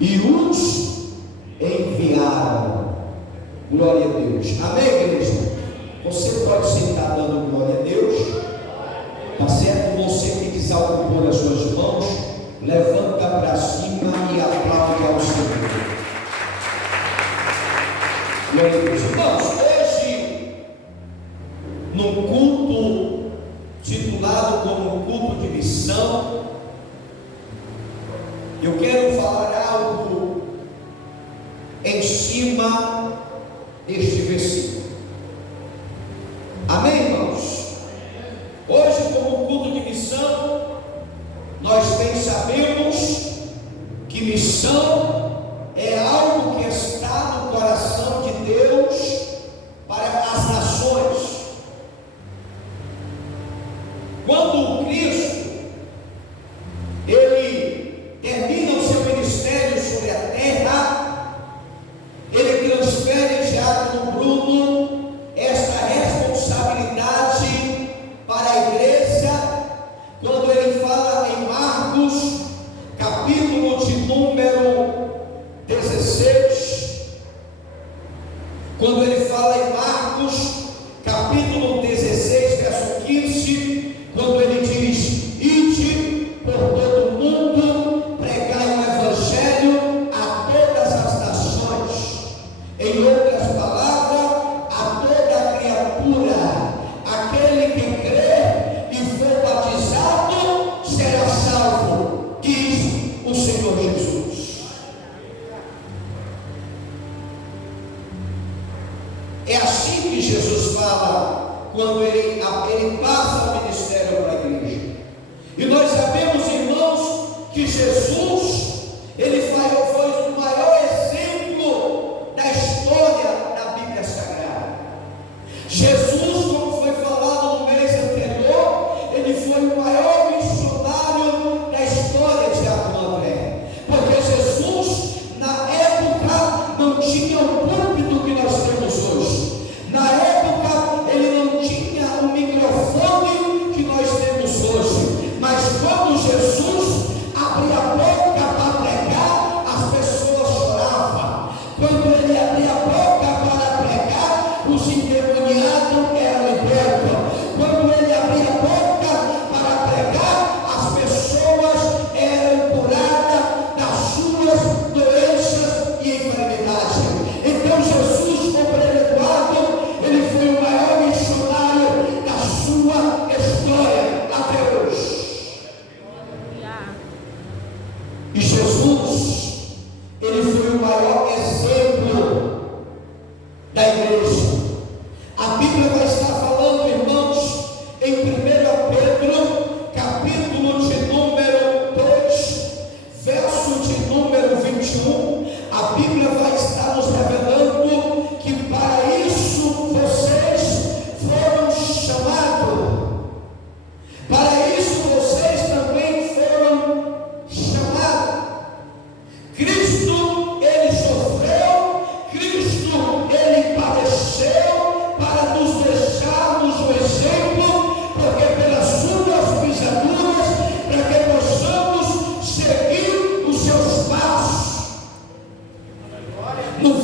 e os enviaram. Glória a Deus. Amém, igreja? Você pode sentar dando glória a Deus. Está certo? Você que quiser ocupar as suas mãos, levanta para cima e aplaude ao Senhor. Glória a Deus. Irmãos, hoje, num culto titulado como culto de missão, eu quero falar algo em cima deste versículo. Amém, irmãos? Hoje, como culto de missão, nós bem sabemos que missão é algo que está no coração de Deus para as nações. Quando Cristo ele termina o seu ministério sobre a terra, ele transfere já no Bruno esta responsabilidade para a igreja, quando ele fala em Marcos, capítulo de número 16, quando ele fala em Marcos, capítulo 16, verso 15, quando ele diz: ide por todo o mundo, pregai o evangelho a todas as nações. Em outras palavras, a toda criatura, aquele que crê e for batizado será salvo, diz o Senhor Jesus. É assim que Jesus fala quando ele passa o ministério para a igreja. E nós sabemos, irmãos, que Jesus ele foi o maior exemplo da história da Bíblia Sagrada. Jesus, como foi falado no mês anterior, ele foi o maior missionário da história de André, porque Jesus na época não tinha o púlpito que nós temos hoje. Na época ele não tinha o microfone que nós temos hoje. Mas quando Jesus abria a boca para pregar, as pessoas choravam. Quando ele abria a boca para pregar, os endemoniados eram libertos. Quando ele abria a boca para pregar, as pessoas eram curadas das suas doenças e enfermidades. Então Jesus, obreiro Eduardo, ele foi o maior missionário da sua história até hoje. E Jesus, ele foi o maior exemplo da igreja. A Bíblia vai estar falando, irmãos, em 1 Pedro, capítulo de número 2, verso de número 21. A Bíblia vai estar nos revelando que para isso vocês foram chamados. Para isso vocês também foram chamados. Cristo, ele sofreu, Cristo, ele padeceu para nos deixarmos o exemplo, porque pelas suas pisaduras, para que possamos seguir os seus passos. No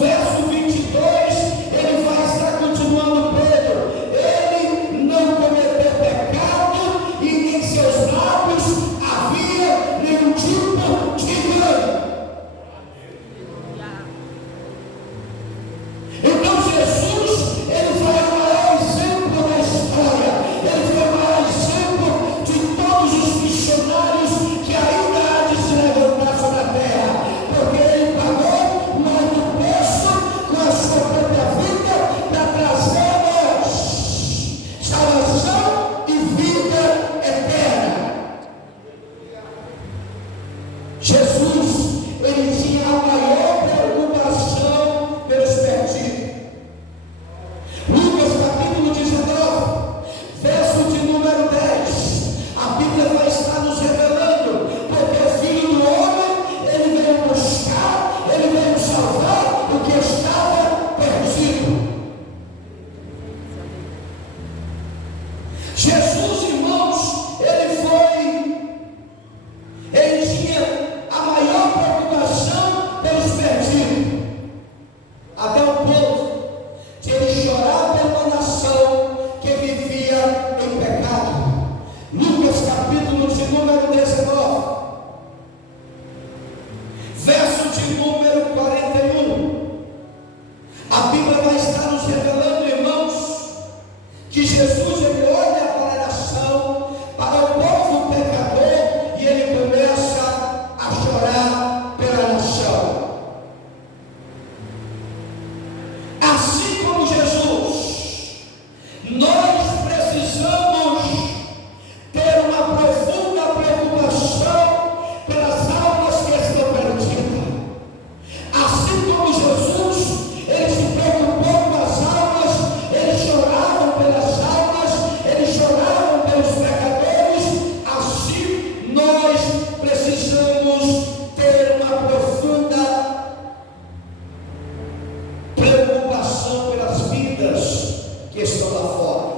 de número 41, a Bíblia vai estar nos revelando, irmãos, que Jesus ele olha para a nação, para o povo pecador, e ele começa a chorar pela nação. Assim como Jesus, nós precisamos ter uma profunda preocupação pelas almas que estão perdidas. Assim como Jesus, ele se preocupou com as almas, ele chorava pelas almas, ele chorava pelos pecadores. Assim nós precisamos ter uma profunda preocupação pelas vidas que estão lá fora.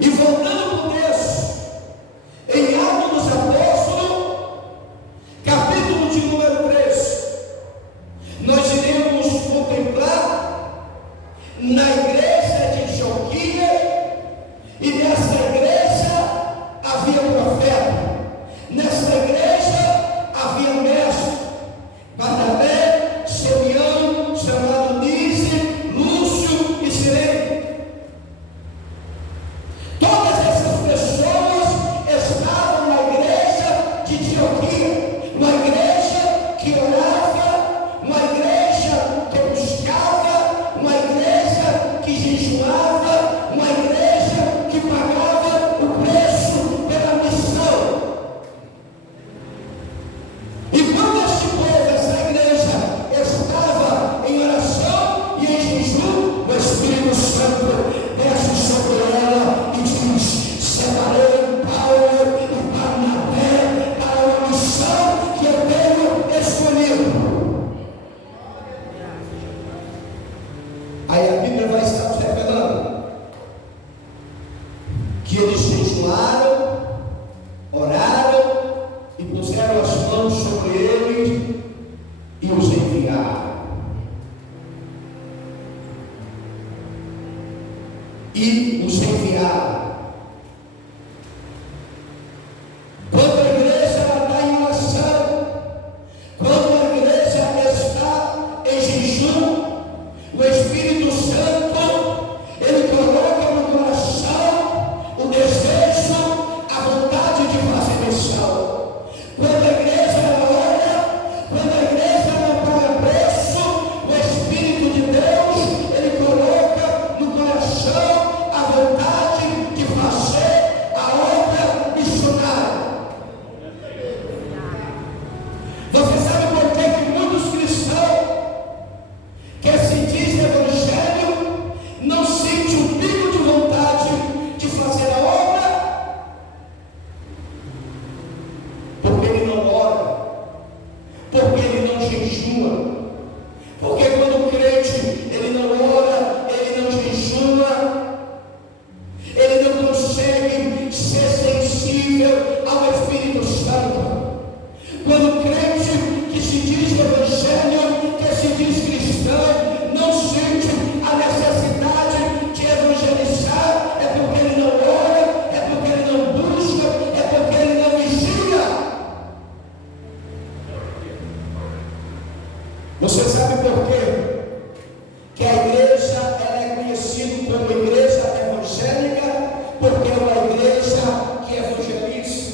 E voltando para o texto, em Atos dos Apóstolos, capítulo de número 3, nós iremos contemplar na igreja de Antioquia, e nessa igreja havia profeta, nessa igreja havia mestre, Barnabé, Simeão, chamado Níger, Lúcio e Cirene. Todas essas pessoas estavam na igreja de Antioquia, uma igreja que orava, uma igreja que buscava, uma igreja que jejuava, uma igreja que pagava o preço pela missão. E quando este povo, essa igreja, estava em oração e em jejum, o Espírito Santo desce sobre ela e diz: separei Paulo e Barnabé para uma missão que eu tenho escolhido. Aí a Bíblia vai estar nos revelando que eles jejuaram, oraram e puseram as mãos sobre eles e os enviaram. E os enviaram. Quando a igreja está em oração, quando a igreja está em jejum, o Espírito Santo, ele coloca no coração o desejo, a vontade de fazer missão. Quando a igreja ora, quando a igreja não paga preço, o Espírito de Deus, ele coloca no coração a vontade de fazer a obra missionária. Você sabe por que muitos cristãos que se diz evangelho não sente um pico de vontade de fazer a obra? Porque ele não ora, porque ele não jejua. Porque quando o crente ele não ora, ele não jejua, ele não consegue ser sensível ao Espírito Santo. Quando o crente que se diz evangelho, que se diz cristão, não sente a necessidade de evangelizar, é porque ele não ora, é porque ele não busca, é porque ele não vigia. Você sabe por quê? Que a igreja ela é conhecida como igreja evangélica, porque é uma igreja que evangeliza.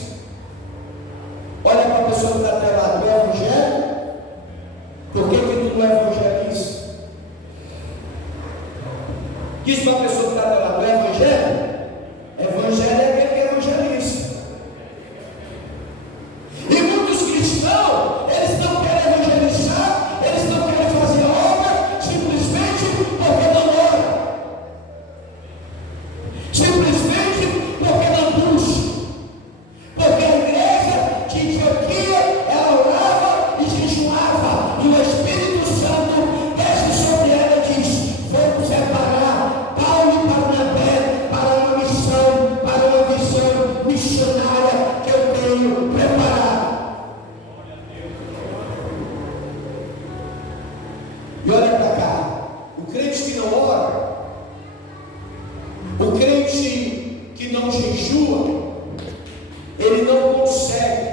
Olha para a pessoa que está até lá, tu é evangélico? Por que tu não evangeliza? Diz para a pessoa que está até lá, tu é evangélico? Evangelho é aquele que evangeliza. E muitos cristãos, eles não querem evangelizar, eles não querem fazer obra, simplesmente porque não oram. Simplesmente porque não buscam. Porque a igreja de Antioquia, ela orava e jejuava, e o Espírito Santo desce sobre ela e diz: vamos separar Paulo e Barnabé para uma missão, para uma visão missionária que eu tenho preparado. E olha para cá, o crente que não ora, o crente que não jejua, ele não consegue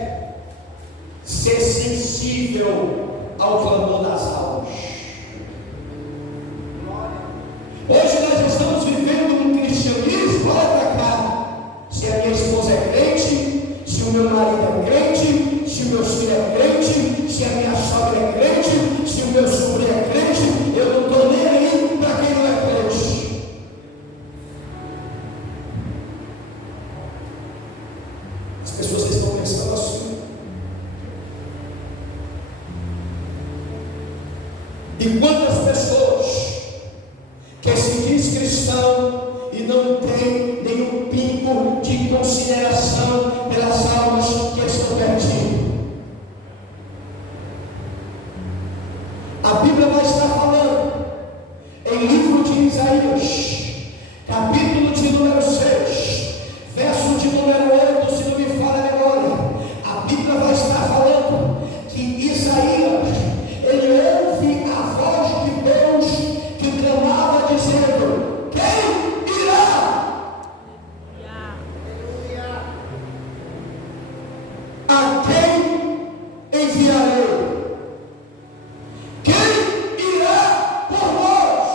sensível ao clamor das almas. Hoje nós estamos vivendo um cristianismo, olha para cá, se a minha esposa é crente, se o meu marido é crente, se o meu filho é crente, se a minha sogra é crente, se o meu sobrinho é crente, eu não estou nem aí para quem não é crente. As pessoas estão pensando assim. E quantas pessoas que se diz cristão e não tem nenhum pingo de consideração pelas almas que estão perdidas. A Bíblia vai estar falando em livro de Isaías, capítulo de número 6, verso de número 8, se não me falha a memória. A Bíblia vai estar falando que Isaías, ele ouve a voz de Deus que clamava dizendo: quem irá? A quem enviarei? Quem irá por nós?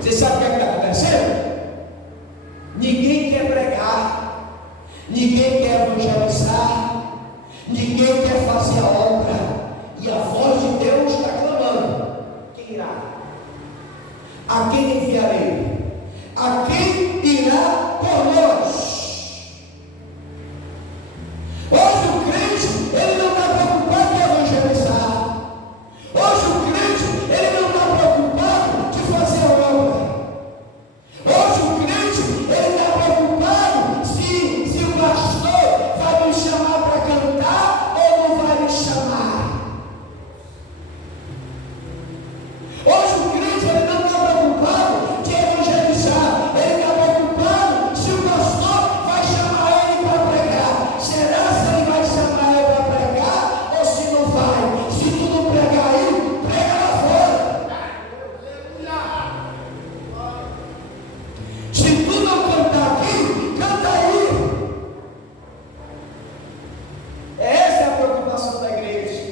Você sabe o que está acontecendo? Ninguém quer pregar, ninguém quer evangelizar, ninguém quer fazer a obra. E a voz de Deus está clamando: quem irá? A quem enviarei? A quem irá por nós? Hoje o crente, ele não está preocupado em evangelizar. Hoje o crente, ele não está preocupado de fazer a obra. Hoje o crente, ele está preocupado se o pastor vai me chamar para cantar ou não vai me chamar. Hoje o crente, ele não está preocupado de evangelizar. Ele está preocupado se o pastor vai chamar ele para pregar. Será se ele vai chamar ele para pregar ou se não vai? Se tu não pregar aí, prega lá fora. Se tu não cantar aqui, canta aí. Essa é a preocupação da igreja.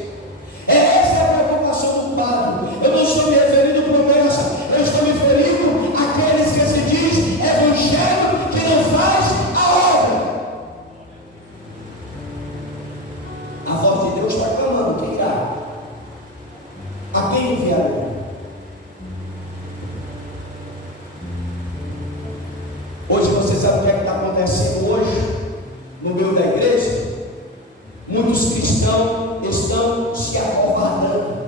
Essa é a preocupação do padre. Eu não estou me referindo à promessa, eu estou me referindo àqueles que se diz evangelho que não faz a obra. A voz de Deus está clamando: quem irá? A quem enviarei? Hoje você sabe o que é que está acontecendo hoje no meio da igreja? Muitos cristãos estão se acovardando.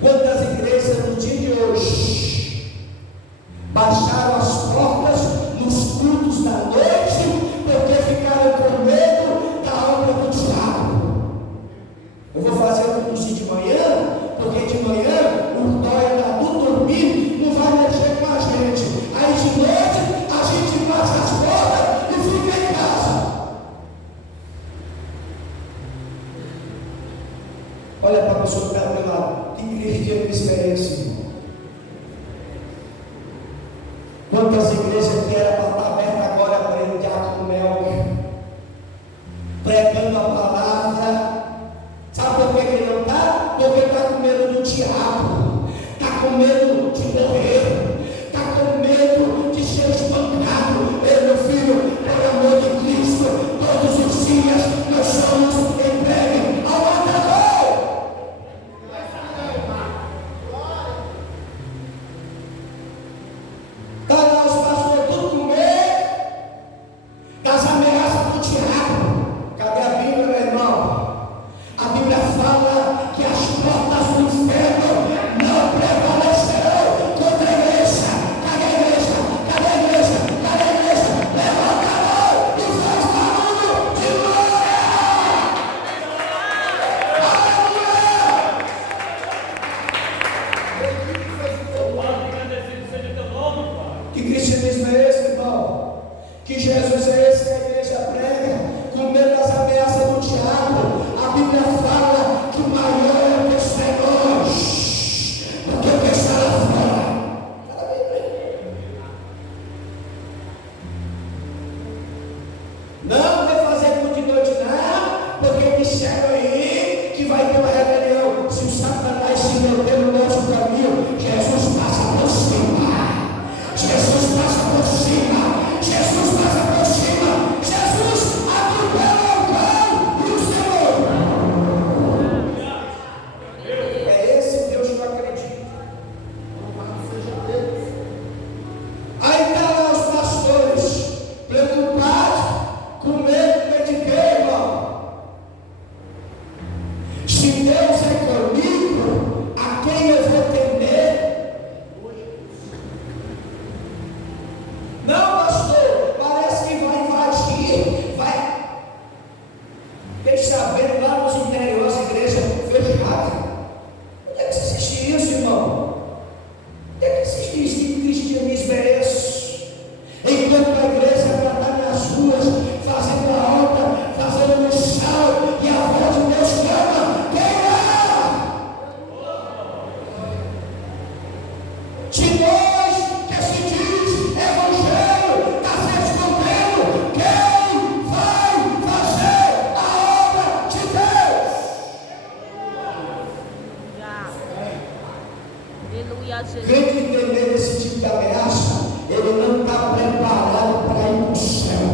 Quantas igrejas no dia de hoje baixaram as portas nos cultos da noite porque ficaram com medo da obra do diabo? Eu vou fazer o culto de manhã, porque de manhã o dói está tudo dormindo, não vai mexer com a gente. Aí de noite a gente baixa as portas e fica em casa. Olha para a pessoa que está do meu lado: que igreja de experiência, irmão? Quantas igrejas que era para estar aberta agora para ele, Diácono Mel, pregando a palavra? Sabe por que ele não está? Porque está com medo do diabo, está com medo de morrer, está com medo de ser espancado. Ei, meu filho, pelo amor de Cristo, todos os dias nós somos entregues ao matador. Está lá os pastores tudo com medo das ameaças do diabo. Cadê a Bíblia, meu irmão? A Bíblia fala que as portas do inferno não prevalecerão contra a igreja. Cadê a igreja? Cadê a igreja? Cadê a igreja? Levanta a mão e faz barulho de glória! Aleluia! Que cristianismo é esse, irmão? Que Jesus é esse que a igreja prega, com medo das ameaças do diabo? A Bíblia fala que o maior é o que está em nós do que o que está lá fora. Não vai fazer culto de noite, não, porque disseram aí que vai ter uma rebelião. Se o Satanás se meter no nosso caminho, Jesus passa por cima. Jesus passa por cima. Jesus passa por cima. Jesus atropela o pão e o Senhor. É esse Deus que eu acredito. Aí está lá os pastores preocupados, com medo de quê, irmão? Se Deus é comigo, a quem eu vou temer? Não, pastor, parece que vai invadir, vai. Fiquei sabendo lá nos interiores, a igreja fechada. Onde é que se assiste isso, irmão? Onde é que se assiste que cristianismo é esse? Enquanto a igreja para estar nas ruas, fazendo a obra, fazendo missão, e a voz de Deus clama: quem é? Se nós, que se diz evangelho, está se escondendo, quem vai fazer a obra de Deus? Aleluia, Jesus. Crente entender esse tipo de ameaça, ele não está preparado para ir para o céu.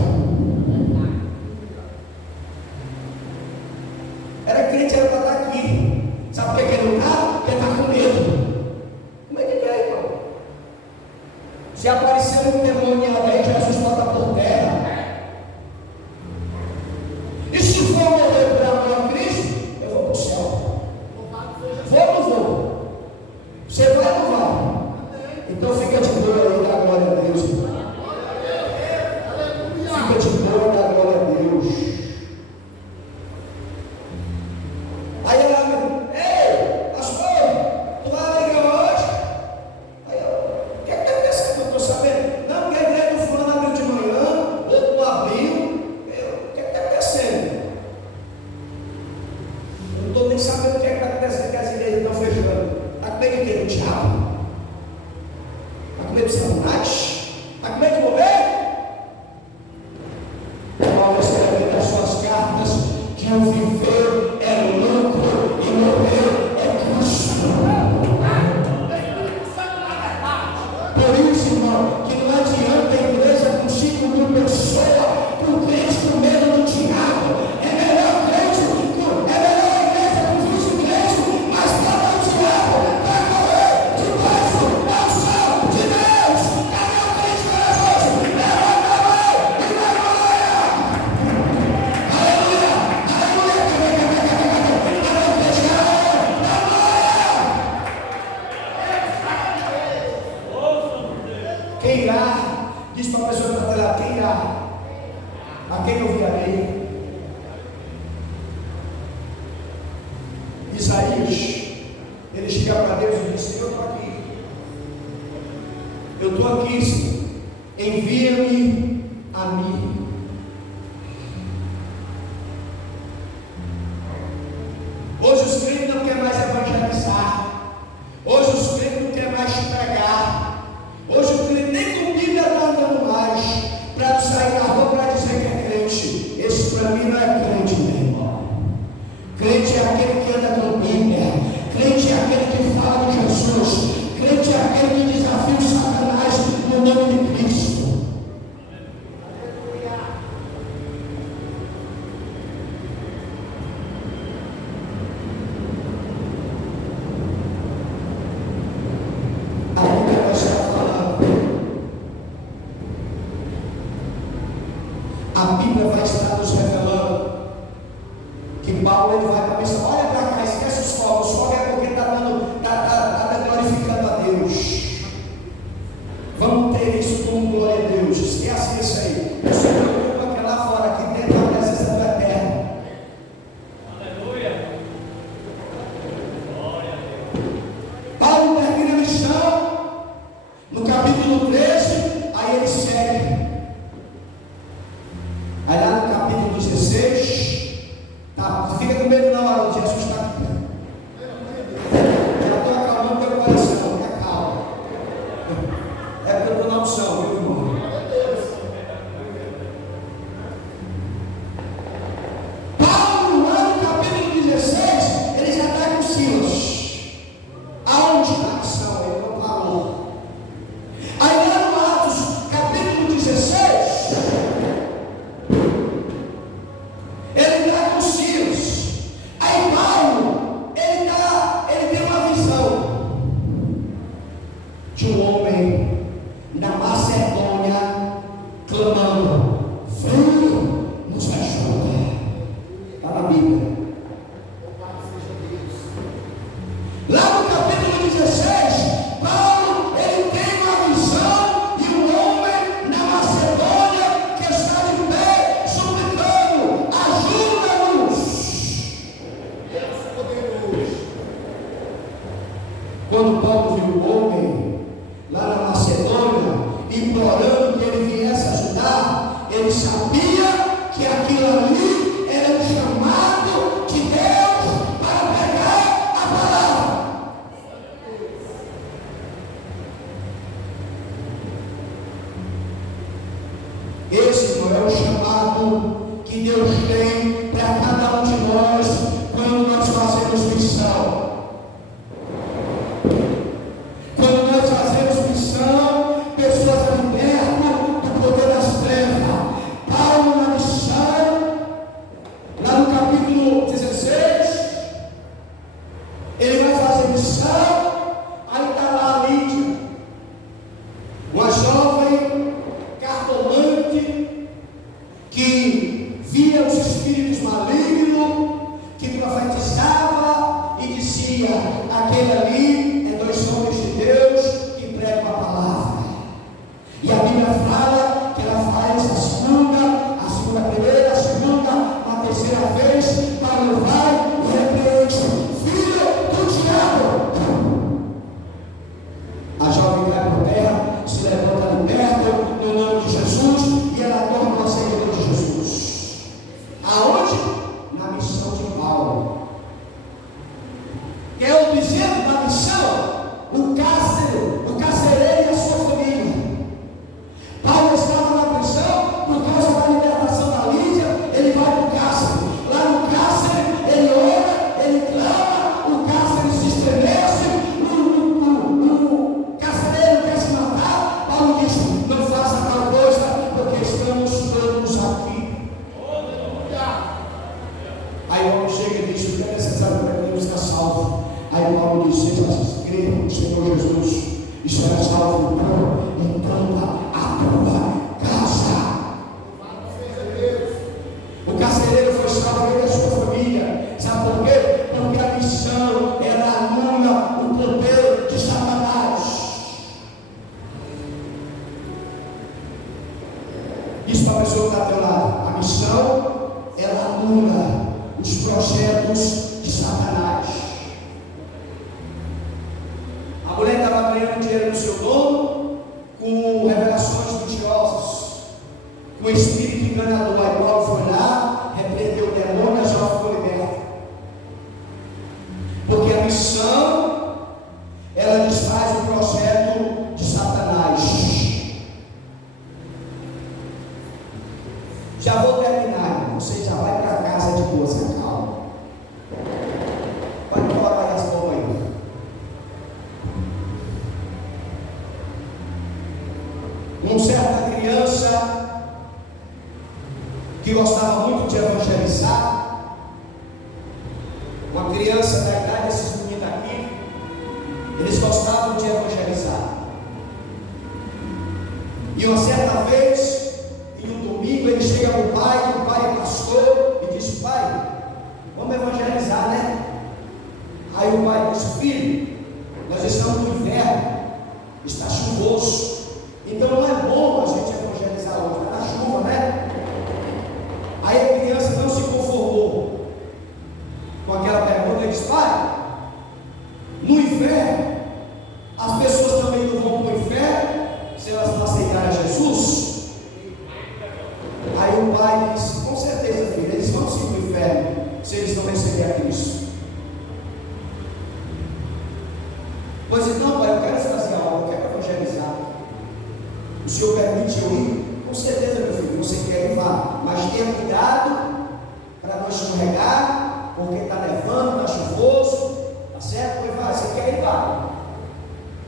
Era crente, era para estar aqui. Sabe por que ele não está? Porque está com medo. Como é que é, irmão? Se aparecer um demoniado aí, Jesus bota por terra. E se for morrer para amor a Cristo, eu vou para o céu. Vou ou não vou? Você vai ou não vai? Então fica de boa aí, dá glória a Deus. Fica de boa, dá glória a Deus. Aí ela, ei, pastor, tu vai à igreja hoje? Aí eu, o que está acontecendo? Eu estou sabendo. Não, porque a igreja do fulano abriu de manhã, outro não abriu. O que está acontecendo? Eu não estou nem sabendo o que está acontecendo, que as igrejas estão fechando. Está com medo de quê? Do diabo? Está com medo de Satanás? Está com medo de morrer? Paulo escreve nas suas cartas que o viver é lucro e morrer é Cristo. Por isso, irmão, que não adianta a igreja com 5.000 pessoas, com crente com medo do diabo. É melhor a igreja com 20 crentes, mas para o diabo, para morrer debaixo da unção de Deus. Cadê o crente corajoso? Levanta a mão e dá glória. Aleluia, aleluia. Para não fechar, dá glória. Quem irá? Diz para a pessoa que está lá, quem irá? A quem eu virarei? Isaías, ele chega para Deus e diz: Senhor, eu estou aqui. Eu estou aqui, Senhor. Envia-me a mim. Hoje os crentes não querem mais evangelizar. Hoje os crentes não querem mais pregar. Hoje o crente nem com Bíblia está andando mais para sair na rua para dizer que é crente. Esse para mim não é crente, meu irmão. Crente é aquele que anda com Bíblia. Crente é aquele que fala de Jesus. Crente é aquele que desafia o Satanás no nome de Cristo. A Bíblia vai estar falando. A Bíblia vai estar nos revelando que Paulo ele vai para a missão. Olha para cá, esquece os fogos. O fogo é porque está glorificando a Deus. Vamos ter isso como glória a Deus. Esquece isso aí. Eu só preocupo que lá fora, aqui dentro da presença do Eterno. Aleluia. Glória a Deus. Paulo termina a missão no capítulo 13, aí ele segue. Aí lá no capítulo 16, tá, fica com medo não, Jesus ele sabia que aquilo ali era um chamado de Deus para pregar a palavra. Esse, irmão, é o chamado que Deus tem para cada um de nós quando nós fazemos missão. Quando nós fazemos missão, pessoas ali perto do poder das trevas. Paulo na missão, lá no capítulo 16, ele vai fazer missão, aí está lá a Lídia, uma jovem cartomante que via os espíritos malignos, que profetizava e dizia: aquele ali é dois homens de Deus que pregam a palavra. E a Bíblia fala que ela faz a primeira, a segunda, a terceira vez, para levar e repreende: filho do diabo. A jovem cai por terra, se levanta de perto, no nome de Jesus, e ela torna uma seguidora de Jesus. Aonde? Na missão de Paulo. Quer dizer, na missão, o carcereiro e a sua família. Paulo estava na prisão por causa da libertação da Lídia. Ele vai para o cárcere. Lá no cárcere, ele ora, ele clama, o cárcere se estremece, o carcereiro quer se matar. Paulo diz: não faça tal coisa, porque estamos todos aqui. Aí o homem chega e diz: o que é necessário para que estar salvo? Aí Paulo diz: seja crê no Senhor Jesus e será salvo em toda a tua casa. O carcereiro foi salvo da sua família. Sabe por quê? Porque a missão ela anula o poder de Satanás. Diz para a pessoa que está ao teu lado: a missão ela anula os projetos de Satanás. A mulher estava ganhando dinheiro no seu nome com revelações mentirosas, com espírito enganador. Aí Paulo foi lá, repreendeu o demônio, a jovem ficou liberta. Porque a missão ela desfaz o projeto de Satanás. Já vou terminar, você já vai para casa de boa, se calma. Vai embora aí as bombas aí. Uma certa criança que gostava muito de evangelizar, uma criança da idade desses meninos aqui, eles gostavam de evangelizar. E uma certa vez, em um domingo, ele chega para o pai é pastor, e diz: pai, vamos evangelizar, né? Aí o pai disse: filho, nós estamos no inverno, está chuvoso, então não é bom a gente evangelizar hoje, está na chuva, né? Aí a criança não se conformou com aquela pergunta e disse: pai, no inverno, as pessoas também não vão para o inferno se elas não aceitarem a Jesus? Aí o pai disse: com certeza, filho, eles vão sim para o inferno se eles não receberem a Cristo. Pois então, pai, eu quero fazer algo, eu quero evangelizar. O Senhor permite eu ir? Com certeza, meu filho, você quer ir, vá, mas tenha cuidado para não escorregar, porque está nevando, está chuvoso, tá certo? Pois vai, você quer ir, vá.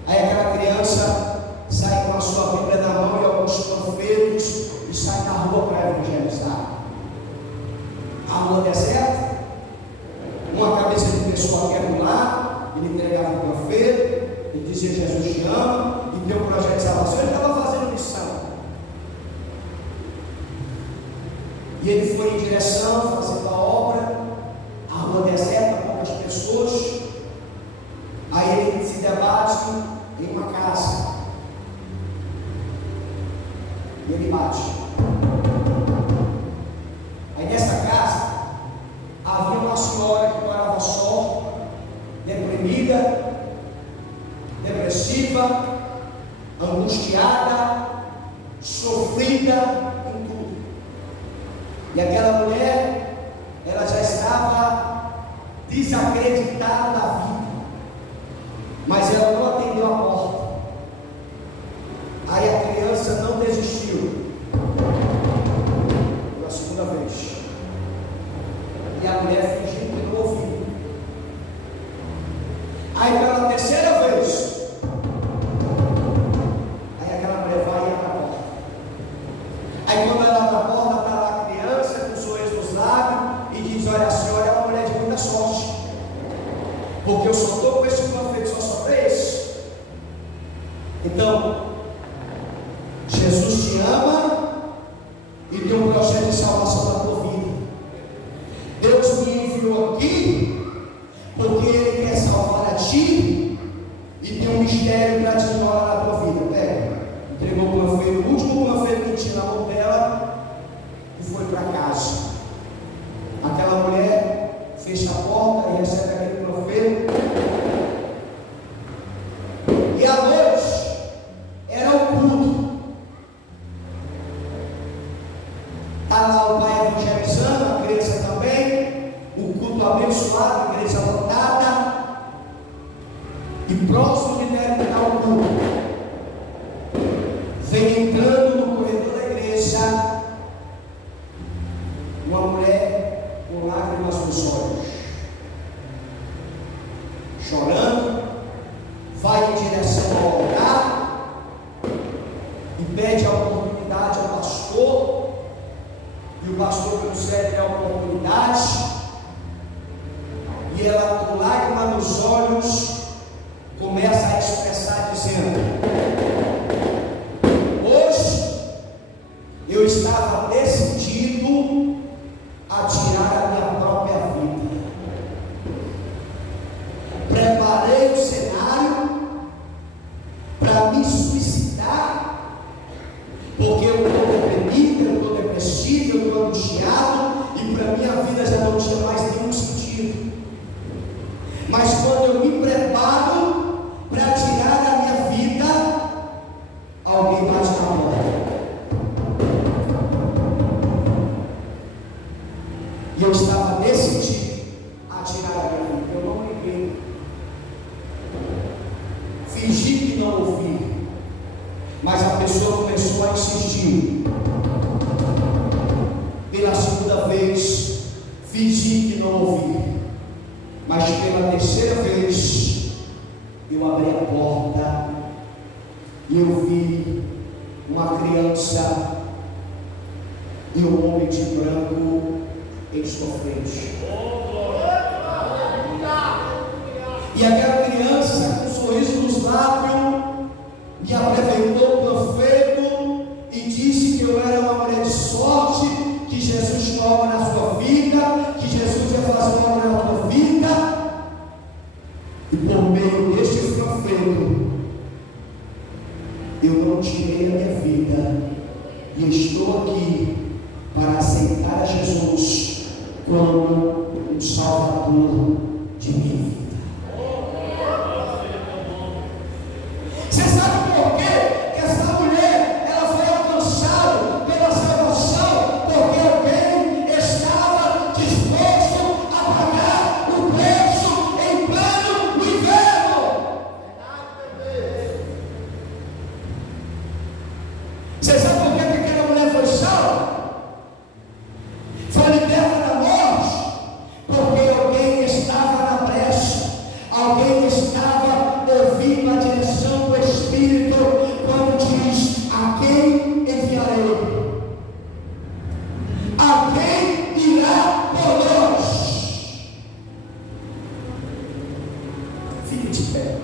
Aí aquela criança sai com a sua Bíblia na mão e alguns panfletos e sai na rua para evangelizar. A rua deserta, uma cabeça de pessoa quer ir lá, ele entregava o panfleto, ele dizia: Jesus te ama, e deu um projeto de salvação. Ele estava fazendo missão. E ele foi em direção, fazendo a obra, a rua deserta, poucas pessoas. Aí ele se debate em uma casa. E ele bate. Aí nessa casa havia uma senhora que morava só, deprimida, depressiva, angustiada, sofrida em tudo. E aquela mulher, ela já estava desacreditada da vida, mas ela não atendeu a porta. Aí a criança não desistiu, pela segunda vez, e a mulher fingiu que não ouviu. Aí pela terceira vez, aí aquela mulher vai e abre a porta. Aí quando ela abre a porta, está lá a criança com o sorriso nos lábios e diz: olha, a senhora é uma mulher de muita sorte, porque eu só estou com esse profeta, só para esse. Então, Jesus te ama e tem um projeto de salvação na tua vida. Deus me enviou aqui porque Ele quer salvar a ti e tem um mistério para te enrolar na tua vida. Pega, entregou o panfleto, o último panfleto que tinha na mão dela e foi para casa. Aquela mulher fecha a porta e recebe aquele panfleto. E à noite era o culto. Está lá o pai evangelizando, a criança também, o culto abençoado, a igreja lotada. E próximo de terminar o culto, vem entrando no corredor da igreja uma mulher com lágrimas nos olhos, chorando, vai em direção ao altar e pede a oportunidade ao pastor, e o pastor concede a oportunidade, e ela, com lágrimas nos olhos, começa a expressar dizendo: hoje eu estava decidido a tirar a minha própria vida. Preparei o cenário para me suicidar, porque eu estou deprimido, eu estou depressivo, eu estou angustiado, e para minha vida já não tinha mais nenhum sentido. Mas quando eu me preparo para tirar a minha vida, alguém bate na porta. E eu estava decidido a tirar a minha vida. Eu não liguei, fingi que não ouvi, mas a pessoa começou a insistir. Pela segunda vez, fingi que não ouvi, mas pela terceira vez, eu abri a porta e eu vi uma criança e um homem de branco em sua frente. E aquela criança, com um sorriso nos lábios, me apresentou o panfleto e disse que eu era uma mulher de sorte, que Jesus tinha uma obra na sua vida, que Jesus ia fazer uma obra na tua vida. E por meio deste panfleto, eu não tirei a minha vida, e estou aqui para aceitar a Jesus como um Salvador de minha vida. Você sabe por quê? Que essa mulher, ela foi alcançada pela salvação, porque alguém estava disposto a pagar o preço em pleno inverno. Você sabe por que aquela mulher foi salva? Foi liberta da morte, porque alguém estava na brecha, alguém estava ouvindo a direção do Espírito quando diz: a quem enviarei? A quem irá por nós? Fique de pé.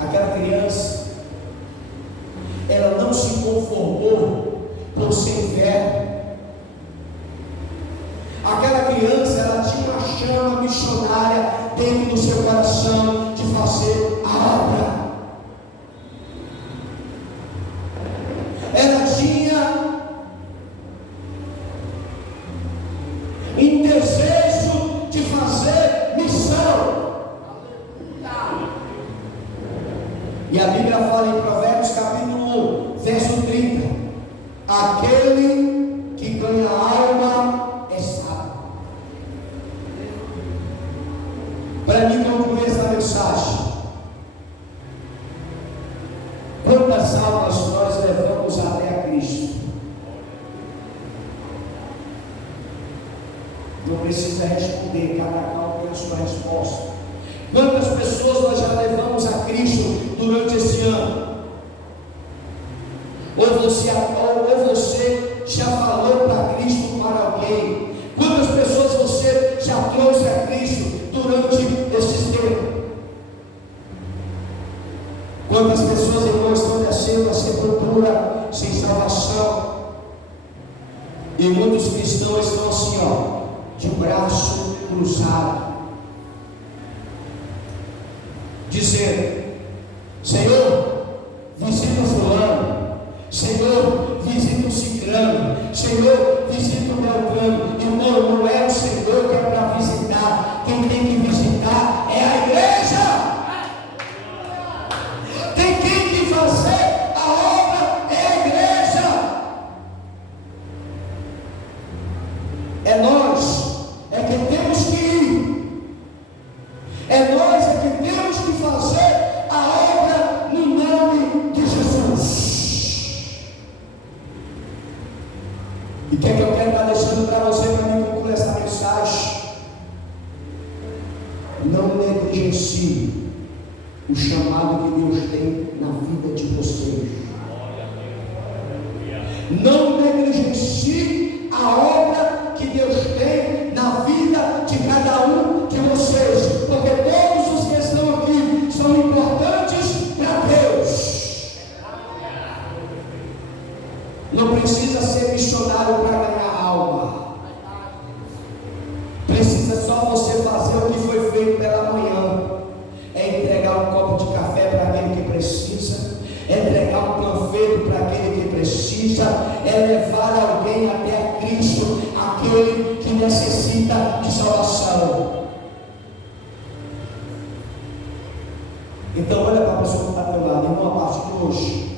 Aquela criança, ela não se conformou por ser inverno. Aquela criança, ela tinha uma chama missionária dentro do seu coração de fazer a obra. Ela tinha um desejo de fazer missão. E a Bíblia fala em Provérbios capítulo 1, verso 30: aquele que precisa responder, cada qual tem a sua resposta. Quantas pessoas nós já levamos a Cristo durante esse ano? Ou você já falou para Cristo para alguém? Quantas pessoas você já trouxe a Cristo durante esse tempo? Quantas pessoas, irmãos, estão descendo a sepultura sem salvação? E muitos cristãos estão assim, ó, de braço cruzado, dizendo: Senhor, visita o fulano, Senhor, visita o ciclano, Senhor, visita o beltrano. Irmão, não é o Senhor que é para visitar, quem tem que visitar é a igreja. Tem que fazer a obra é a igreja. É nós, é que temos que ir. É nós é que temos que fazer a obra no nome de Jesus. E o que é que eu quero estar deixando para você, para mim concluir essa mensagem? Não negligencie o chamado que Deus tem na vida de vocês. Não negligencie a obra que Deus tem na vida de cada um de vocês, porque todos os que estão aqui são importantes para Deus. Não precisa ser missionário para ganhar alma. Precisa só você fazer o que foi feito pela manhã. É entregar um copo de café para aquele que precisa, é entregar um panfleto para aquele que precisa, é levar alguém até a Cristo, aquele que necessita de salvação. Então olha para a pessoa que está ao teu lado, irmão, a partir de hoje,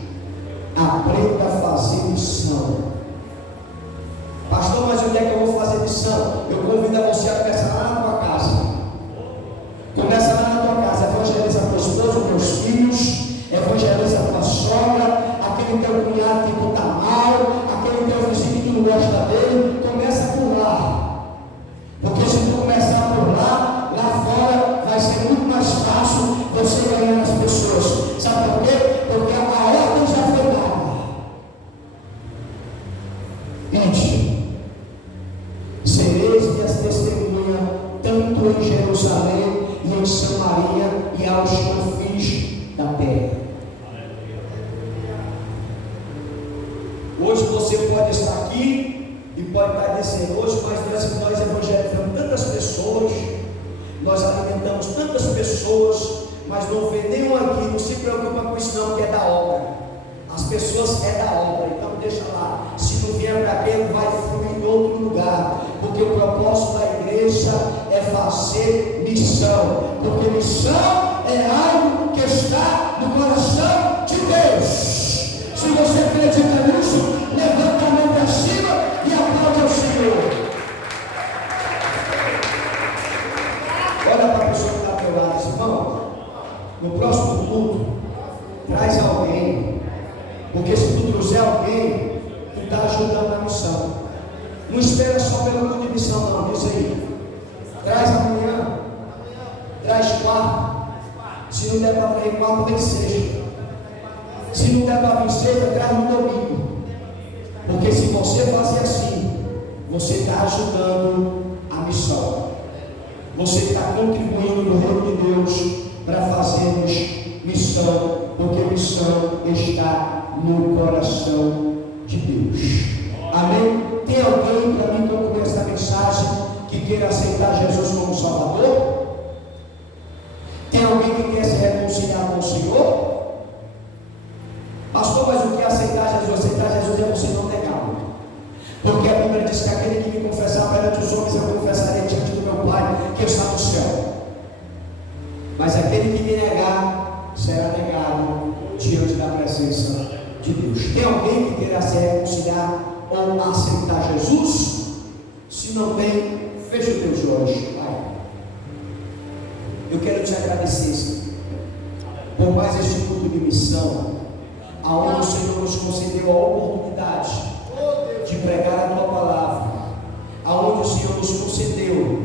aprenda a fazer missão. Pastor, mas onde é que eu vou fazer missão? Eu convido a você a começar lá na tua casa. Começa lá na tua casa, evangeliza teu esposo, teus filhos, evangeliza tua sogra, aquele teu cunhado que tu está mal, aquele teu vizinho que tu não gosta dele. Começa por lá, porque se tu começar por lá, lá fora vai ser muito mais fácil você ganhar as pessoas. Sabe por quê? Porque a ordem já foi dada. Ide, sereis minhas testemunhas, tanto em Jerusalém e em Samaria e aos confins da terra. Hoje você pode estar aqui e pode estar dizendo: hoje nós evangelizamos tantas pessoas, nós alimentamos tantas pessoas, mas não vê nenhum aqui, não se preocupa com isso não, que é da obra. As pessoas é da obra, então deixa lá. Se não vier para cá, vai fluir em outro lugar, porque o propósito da igreja é fazer missão, porque missão é algo que está no coração de Deus. Se você acredita nisso, levanta a mão para cima e aplaude ao Senhor. Olha para a pessoa que está ao teu lado, irmão. No próximo culto, traz alguém, porque se tu trouxer alguém, tu está ajudando na missão. Não espera só pelo culto de missão, não. Diz aí, traz amanhã, traz quarta. Se não der para vir quarta, vem sexta. Se não der para vir sexta, traz no domingo. Porque se você fazer assim, você está ajudando a missão. Você está contribuindo no reino de Deus para fazermos missão, porque missão está no coração de Deus. Amém? Tem alguém para mim concluir essa mensagem que queira aceitar Jesus como Salvador? Tem alguém que quer se reconciliar com o Senhor? Pastor, mas o que é aceitar Jesus? Aceitar Jesus é você não negá-lo. Porque a Bíblia diz que aquele que me confessar perante os homens, eu confessarei diante do meu Pai que está no céu. Mas aquele que me negar será negado diante da presença de Deus. Tem alguém que queira se reconciliar ou aceitar Jesus? Se não tem, feche os teus olhos. Pai, eu quero te agradecer, Senhor, por mais este culto de missão, aonde o Senhor nos concedeu a oportunidade de pregar a tua palavra, aonde o Senhor nos concedeu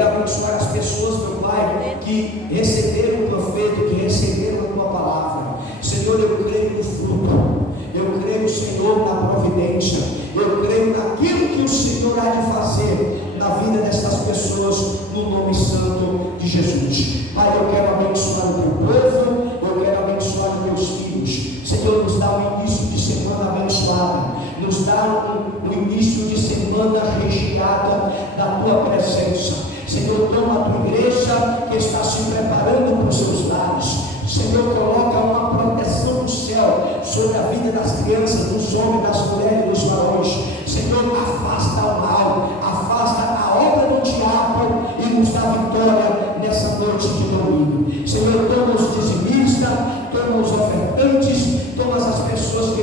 quero abençoar as pessoas, meu Pai, que receberam o profeta, que receberam a tua palavra. Senhor, eu creio no fruto, eu creio, Senhor, na providência, eu creio naquilo que o Senhor há de fazer na vida dessas pessoas, no nome santo de Jesus. Pai, eu quero abençoar o teu povo, eu quero abençoar os meus filhos. Senhor, nos dá um início de semana abençoada, nos dá um início de semana recheada da tua presença. Senhor, toma a tua igreja que está se preparando para os seus lares. Senhor, coloca uma proteção do céu sobre a vida das crianças, dos homens, das mulheres, dos varões. Senhor, afasta o mal, afasta a obra do diabo e nos dá vitória nessa noite de domingo. Senhor, toma os dizimistas, toma os ofertantes, toma as pessoas que